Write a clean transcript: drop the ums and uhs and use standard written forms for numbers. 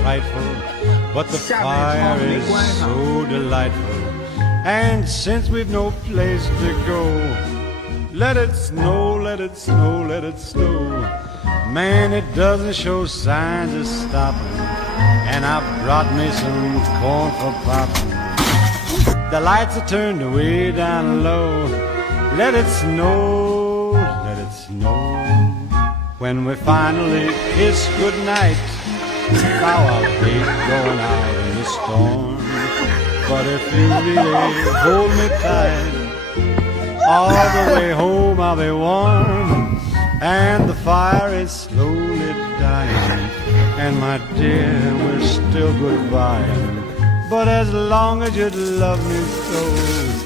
frightful, but the fire is so delightful. And since we've no place to go, let it snow, let it snow, let it snow. Man, it doesn't show signs of stopping, and I brought me some corn for popping. The lights are turned way down low. Let it snow, let it snow. When we finally kiss goodnight, how I'll hate going out in the storm. But if you really hold me tight, all the way home I'll be warm. And the fire is slowly dying, and my dear, we're still goodbye. But as long as you love me so,